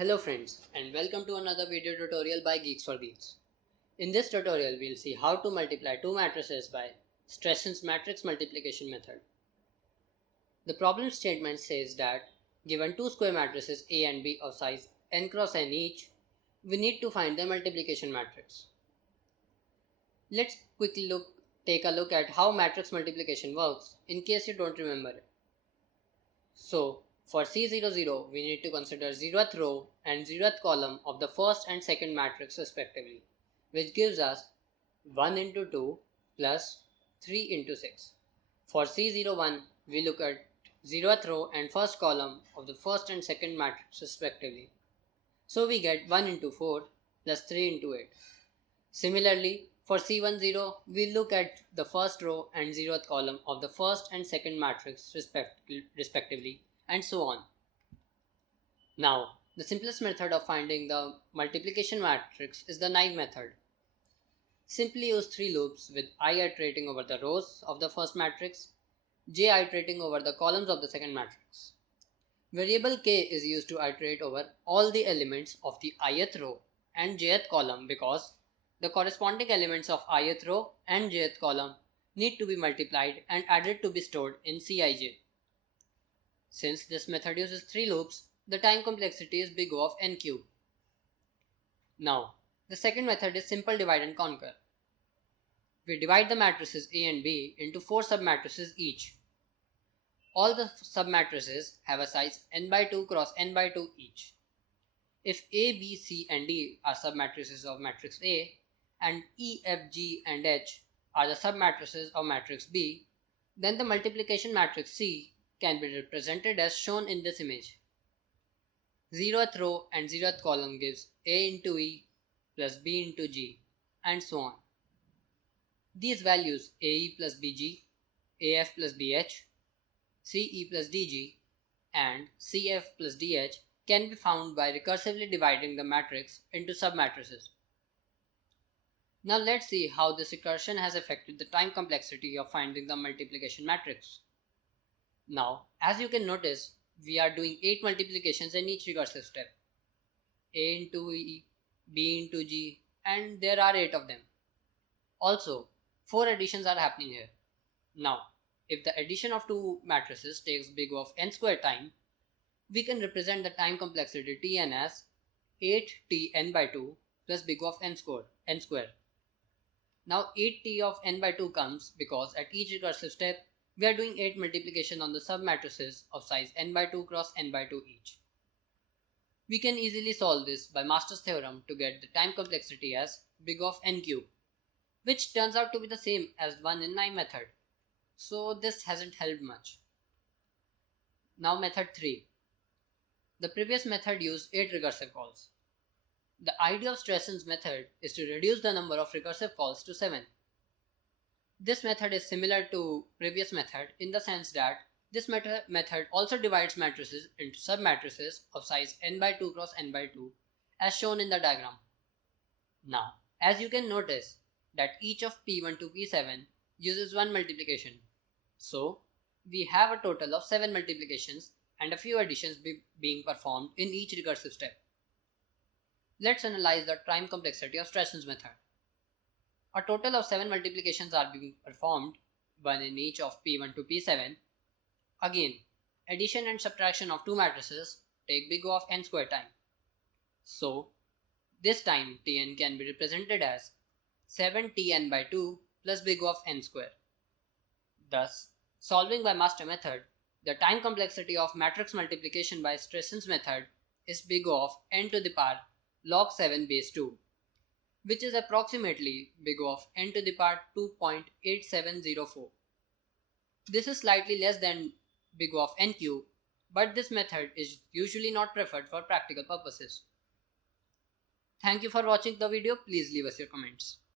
Hello friends and welcome to another video tutorial by GeeksforGeeks. In this tutorial we'll see how to multiply two matrices by Strassen's matrix multiplication method. The problem statement says that given two square matrices A and B of size n cross n each, we need to find the multiplication matrix. Let's quickly take a look at how matrix multiplication works in case you don't remember it. So, for C00, we need to consider 0th row and 0th column of the first and second matrix respectively, which gives us 1 into 2 plus 3 into 6. For C01, we look at 0th row and first column of the first and second matrix respectively. So we get 1 into 4 plus 3 into 8. Similarly, for C10, we look at the first row and 0th column of the first and second matrix respectively, and so on. Now, the simplest method of finding the multiplication matrix is the naive method. Simply use three loops with I iterating over the rows of the first matrix, j iterating over the columns of the second matrix. Variable k is used to iterate over all the elements of the ith row and jth column because the corresponding elements of ith row and jth column need to be multiplied and added to be stored in Cij. Since this method uses three loops, the time complexity is big O of n cube. Now, the second method is simple divide and conquer. We divide the matrices A and B into four submatrices each. All the submatrices have a size n by 2 cross n by 2 each. If A, B, C and D are submatrices of matrix A and E, F, G and H are the submatrices of matrix B, then the multiplication matrix C can be represented as shown in this image. 0th row and 0th column gives A into E plus B into G and so on. These values AE plus BG, AF plus BH, CE plus DG and CF plus DH can be found by recursively dividing the matrix into submatrices. Now let's see how this recursion has affected the time complexity of finding the multiplication matrix. Now, as you can notice, we are doing 8 multiplications in each recursive step. A into E, B into G, and there are 8 of them. Also, 4 additions are happening here. Now, if the addition of two matrices takes big O of n square time, we can represent the time complexity Tn as 8Tn by 2 plus big O of n square. Now 8T of n by 2 comes because at each recursive step, we are doing 8 multiplication on the submatrices of size n by 2 cross n by 2 each. We can easily solve this by Master's theorem to get the time complexity as big O of n cube, which turns out to be the same as 1 in naive method. So this hasn't helped much. Now method 3. The previous method used 8 recursive calls. The idea of Strassen's method is to reduce the number of recursive calls to 7. This method is similar to previous method in the sense that this method also divides matrices into submatrices of size n by 2 cross n by 2 as shown in the diagram. Now, as you can notice that each of P1 to P7 uses one multiplication. So, we have a total of 7 multiplications and a few additions being performed in each recursive step. Let's analyze the time complexity of Strassen's method. A total of 7 multiplications are being performed, one in each of P1 to P7. Again, addition and subtraction of two matrices take big O of n square time. So, this time Tn can be represented as 7Tn by 2 plus big O of n square. Thus, solving by master method, the time complexity of matrix multiplication by Strassen's method is big O of n to the power log 7 base 2, which is approximately big O of n to the power 2.8704. This is slightly less than big O of n cube, but this method is usually not preferred for practical purposes. Thank you for watching the video. Please leave us your comments.